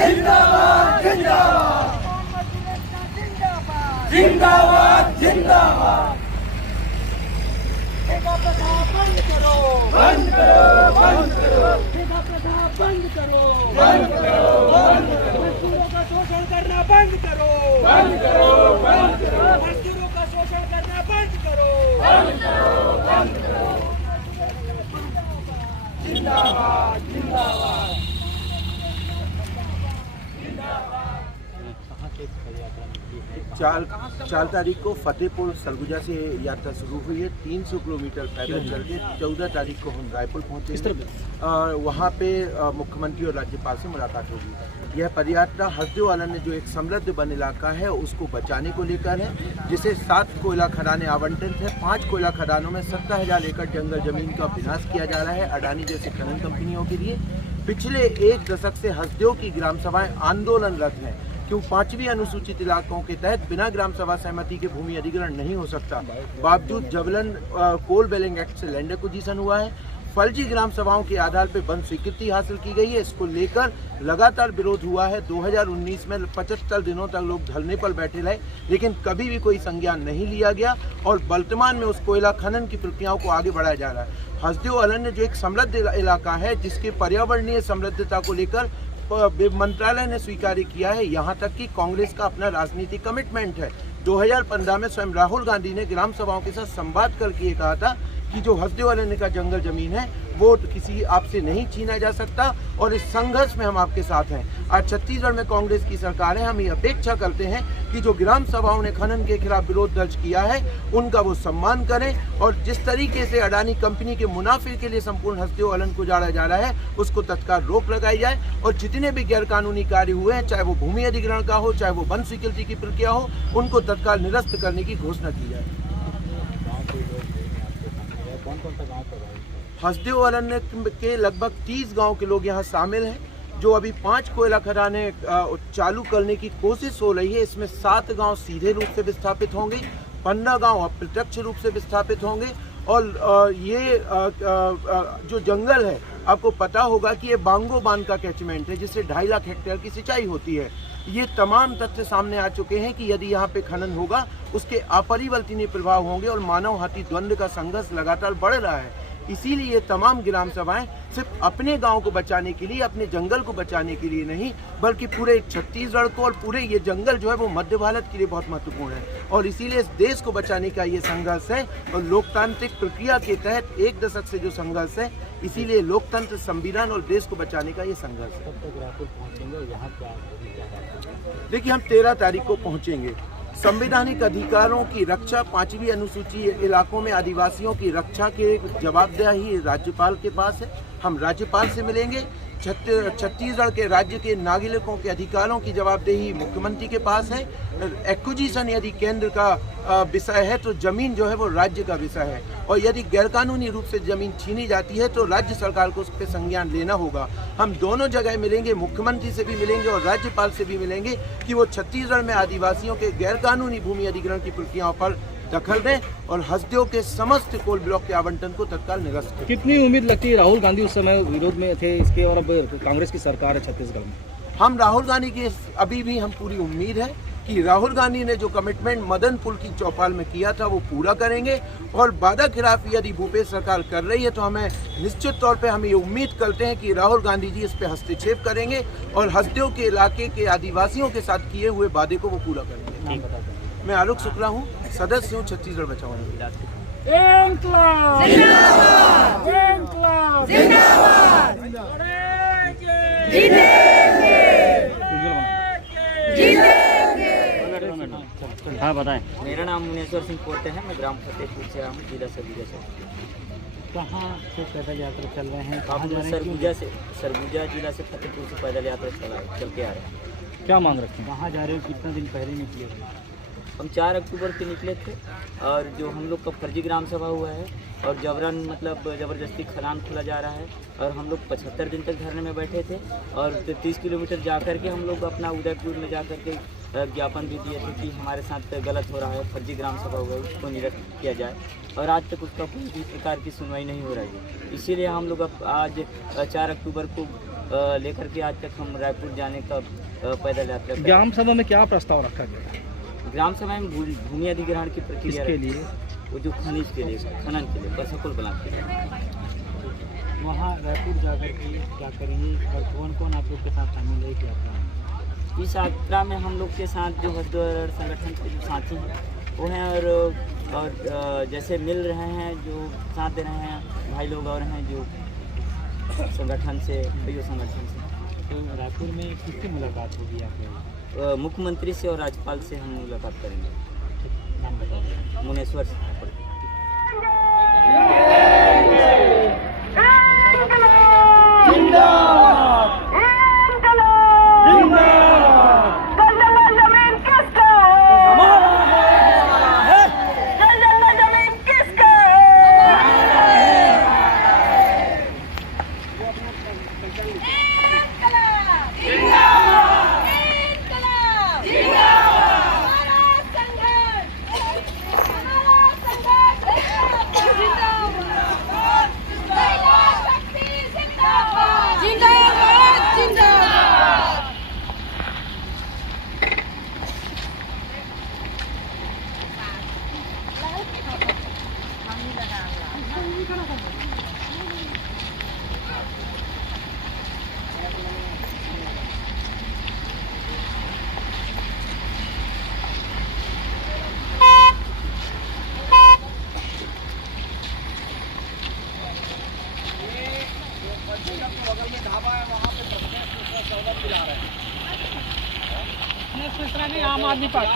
जिंदाबाद जिंदाबाद जिंदाबाद जिंदाबाद ठेका प्रथा बंद करो बंद करो बंद करो ठेका प्रथा बंद करो बंद करो बंद करो मजदूरों का शोषण करना बंद करो बंद करो बंद करो मजदूरों का शोषण करना बंद करो बंद करो बंद करो जिंदाबाद जिंदाबाद। 4 तारीख को फतेहपुर सरगुजा से यात्रा शुरू हुई है। 300 किलोमीटर पैदल चल के 14 तारीख को हम रायपुर पहुँचे। वहाँ पे मुख्यमंत्री और राज्यपाल से मुलाकात होगी। यह पदयात्रा हसदेव अरण्य जो एक समृद्ध वन इलाका है उसको बचाने को लेकर है, जिसे 7 कोयला खदानें आवंटित है। 5 कोयला खदानों में 17,000 एकड़ जंगल जमीन का विनाश किया जा रहा है अडानी जैसी खनन कंपनियों के लिए। पिछले 1 दशक से हसदेव की ग्राम सभाएं आंदोलनरत हैं, क्यों 5वीं अनुसूचित इलाकों के तहत बिना ग्राम सभा सहमति के भूमि अधिग्रहण नहीं हो सकता। बावजूद जबलन कोल बेलिंग एक्ट से लैंड एक्विजिशन हुआ है। फर्जी ग्राम सभाओं के आधार पर वन स्वीकृति हासिल की गई है। इसको लेकर लगातार विरोध हुआ है। 2019 में 75 दिनों तक लोग धरने पर बैठे रहे, लेकिन कभी भी कोई संज्ञान नहीं लिया गया और वर्तमान में उस कोयला खनन की प्रक्रियाओं को आगे बढ़ाया जा रहा है। हसदेव अरण्य जो एक समृद्ध इलाका है, जिसके पर्यावरणीय समृद्धता को लेकर मंत्रालय ने स्वीकार किया है। यहाँ तक कि कांग्रेस का अपना राजनीतिक कमिटमेंट है। 2015 में स्वयं राहुल गांधी ने ग्राम सभाओं के साथ संवाद करके ये कहा था कि जो हसदेव अरण्य का जंगल जमीन है वो किसी आपसे नहीं छीना जा सकता और इस संघर्ष में हम आपके साथ हैं। आज छत्तीसगढ़ में कांग्रेस की सरकार है। हम ये अपेक्षा करते हैं कि जो ग्राम सभाओं ने खनन के खिलाफ विरोध दर्ज किया है उनका वो सम्मान करें और जिस तरीके से अडानी कंपनी के मुनाफे के लिए संपूर्ण हसदेव अरण्य को उजाड़ा जा रहा है उसको तत्काल रोक लगाई जाए और जितने भी गैरकानूनी कार्य हुए हैं, चाहे वो भूमि अधिग्रहण का हो, चाहे वो वन स्वीकृति की प्रक्रिया हो, उनको तत्काल निरस्त करने की घोषणा की जाए। हसदेव अरण्य के लगभग 30 गांव के लोग यहां शामिल हैं, जो अभी 5 कोयला खदानें चालू करने की कोशिश हो रही है। इसमें 7 गांव सीधे रूप से विस्थापित होंगे, 15 गांव अप्रत्यक्ष रूप से विस्थापित होंगे और ये जो जंगल है, आपको पता होगा कि ये बांगो बांध का कैचमेंट है, जिससे 2.5 लाख हेक्टेयर की सिंचाई होती है। ये तमाम तथ्य सामने आ चुके हैं कि यदि यहाँ पे खनन होगा उसके अपरिवर्तनीय प्रभाव होंगे और मानव हाथी द्वंद्व का संघर्ष लगातार बढ़ रहा है। इसीलिए ये तमाम ग्राम सभाएं सिर्फ अपने गांव को बचाने के लिए, अपने जंगल को बचाने के लिए नहीं, बल्कि पूरे छत्तीसगढ़ को और पूरे ये जंगल जो है वो मध्य भारत के लिए बहुत महत्वपूर्ण है और इसीलिए इस देश को बचाने का ये संघर्ष है। और लोकतांत्रिक प्रक्रिया के तहत 1 दशक से जो संघर्ष है, इसीलिए लोकतंत्र, संविधान और देश को बचाने का ये संघर्ष है। देखिए, हम 13 तारीख को पहुँचेंगे। संवैधानिक अधिकारों की रक्षा, 5वीं अनुसूची इलाकों में आदिवासियों की रक्षा के जवाबदेही राज्यपाल के पास है। हम राज्यपाल से मिलेंगे। छत्तीसगढ़ के राज्य के नागरिकों के अधिकारों की जवाबदेही मुख्यमंत्री के पास है। एक्विजिशन यदि केंद्र का विषय है तो जमीन जो है वो राज्य का विषय है और यदि गैरकानूनी रूप से जमीन छीनी जाती है तो राज्य सरकार को उस पर संज्ञान लेना होगा। हम दोनों जगह मिलेंगे, मुख्यमंत्री से भी मिलेंगे और राज्यपाल से भी मिलेंगे कि वो छत्तीसगढ़ में आदिवासियों के गैरकानूनी भूमि अधिग्रहण की प्रक्रियाओं पर दखल दें और हसदेव के समस्त कोल ब्लॉक के आवंटन को तत्काल निरस्त करें। कितनी उम्मीद लगती है? राहुल गांधी उस समय विरोध में थे इसके और अब कांग्रेस की सरकार है छत्तीसगढ़ में। हम राहुल गांधी की अभी भी हम पूरी उम्मीद है कि राहुल गांधी ने जो कमिटमेंट मदन पुल की चौपाल में किया था वो पूरा करेंगे और वादा खिलाफी यदि भूपेश सरकार कर रही है तो हमें निश्चित तौर पे हम ये उम्मीद करते हैं कि राहुल गांधी जी इस पे हस्तक्षेप करेंगे और हसदेव के इलाके के आदिवासियों के साथ किए हुए वादे को वो पूरा करेंगे। मैं आलोक शुक्ला हूँ, सदस्य हूँ छत्तीसगढ़ बचाओ आंदोलन। हाँ बताएं। मेरा नाम मुनेश्वर सिंह पोते है, मैं ग्राम फतेहपुर से आया हूँ, जिला सरगुजा से। कहाँ से पैदल यात्रा चल रहे हैं? हम सरगुजा जिला से फतेहपुर से पैदल यात्रा चल के आ रहे हैं। क्या मांग रखते हैं? कहाँ जा रहे हो? कितना दिन पहले निकले हो? हम 4 अक्टूबर के निकले थे और जो हम लोग का फर्जी ग्राम सभा हुआ है और जबरन मतलब ज़बरदस्ती खदान खुला जा रहा है और हम लोग 75 दिन तक धरने में बैठे थे और 30 किलोमीटर जा कर के हम लोग अपना उदयपुर में जा कर के ज्ञापन भी दिए थे कि हमारे साथ गलत हो रहा है, फर्जी ग्राम सभा हुआ है, उसको निरस्त किया जाए और आज तक उसका कोई भी प्रकार की सुनवाई नहीं हो रही है। इसीलिए हम लोग अब आज 4 अक्टूबर को लेकर के आज तक हम रायपुर जाने का पैदल यात्रा। ग्राम सभा में क्या प्रस्ताव रखा गया? ग्राम सभा में भूमि अधिग्रहण की प्रक्रिया के लिए, वो जो खनिज के लिए, खनन के लिए, बरसकुल ब्लॉक के लिए। वहाँ रायपुर जाकर के क्या करेंगे और कौन कौन आप लोग के साथ शामिल है? क्या इस यात्रा में हम लोग के साथ जो हरिद्वार संगठन के जो साथी हैं वो हैं और जैसे मिल रहे हैं जो साथ दे रहे हैं भाई लोग और हैं जो संगठन से, कई संगठन से। तो रायपुर में किसकी मुलाकात होगी आपकी? मुख्यमंत्री से और राज्यपाल से हम मुलाकात करेंगे। नाम बताइए। मुनेश्वर सिंह। आम आदमी पार्टी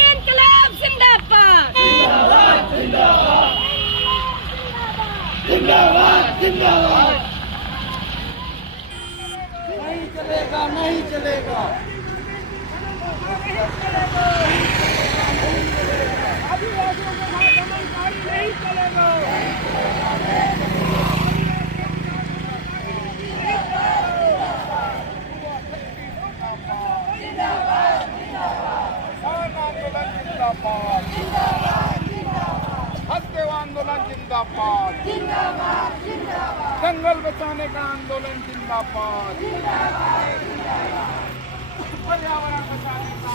इंकलाब जिंदाबाद। जिंदाबाद जिंदाबाद। नहीं चलेगा, नहीं चलेगा। आदिवासियों के साथ दमनकारी नहीं चलेगा। आंदोलन जिंदाबाद, जंगल बचाने का आंदोलन जिंदाबाद, पर्यावरण बचाने का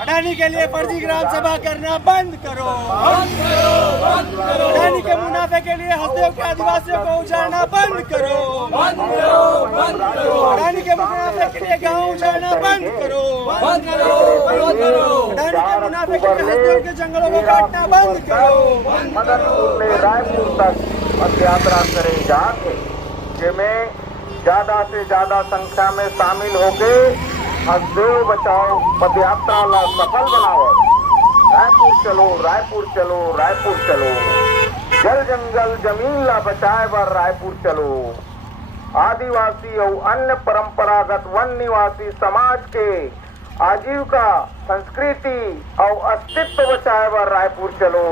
अडानी के लिए फर्जी ग्राम सभा करना बंद करो, अडानी के मुनाफे के लिए हसदेव के आदिवासियों को उजाड़ना बंद करो, अडानी के मुनाफे के लिए गाँव उजाड़ना बंद करो, अडानी के मुनाफे के लिए हसदेव के जंगलों को काटना बंद करो। मदनपुर में रायपुर तक पद यात्रा करे जाके जिसमें ज्यादा से ज्यादा संख्या में शामिल होके हसदेव बचाओ पद यात्रा ला सफल बनाओ। रायपुर चलो, रायपुर चलो, रायपुर चलो, जल जंगल जमीन ला बचाए बर रायपुर चलो। आदिवासी और अन्य परंपरागत वन निवासी समाज के आजीविका संस्कृति और अस्तित्व बचाए बर रायपुर चलो।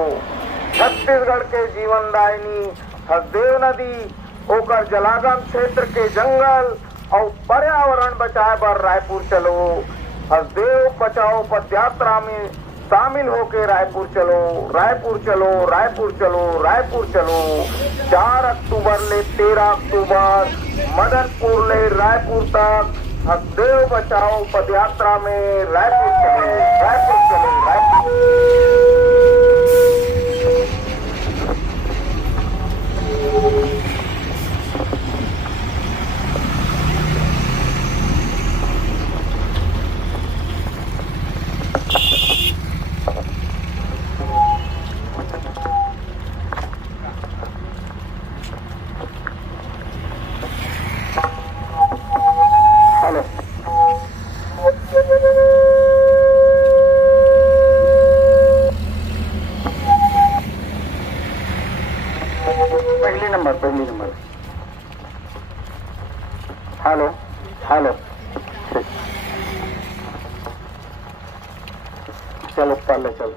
छत्तीसगढ़ के जीवनदायिनी हसदेव नदी होकर जलागम क्षेत्र के जंगल और पर्यावरण बचाए बर रायपुर चलो। हसदेव बचाओ पद यात्रा में शामिल होके रायपुर चलो, रायपुर चलो, रायपुर चलो, रायपुर चलो। 4 अक्टूबर ले 13 अक्टूबर मदनपुर ले रायपुर तक हसदेव बचाओ पद यात्रा में रायपुर चलो, रायपुर चलो, रायपुर। पहली नंबर हेलो हेलो चलो पहले चलो।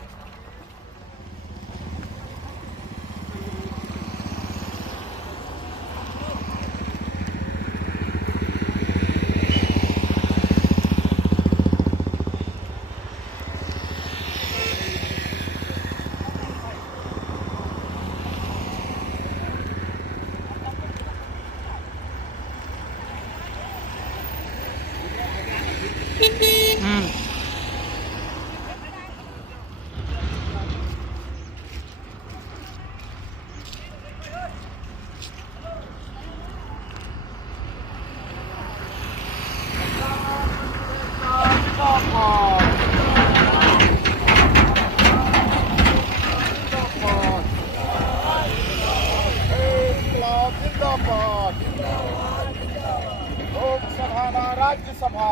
लोकसभा ना राज्यसभा,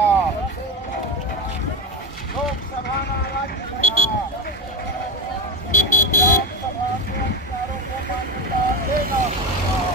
लोकसभा ना राज्यसभा, लोकसभा के अधिकारों को मान्यता देना।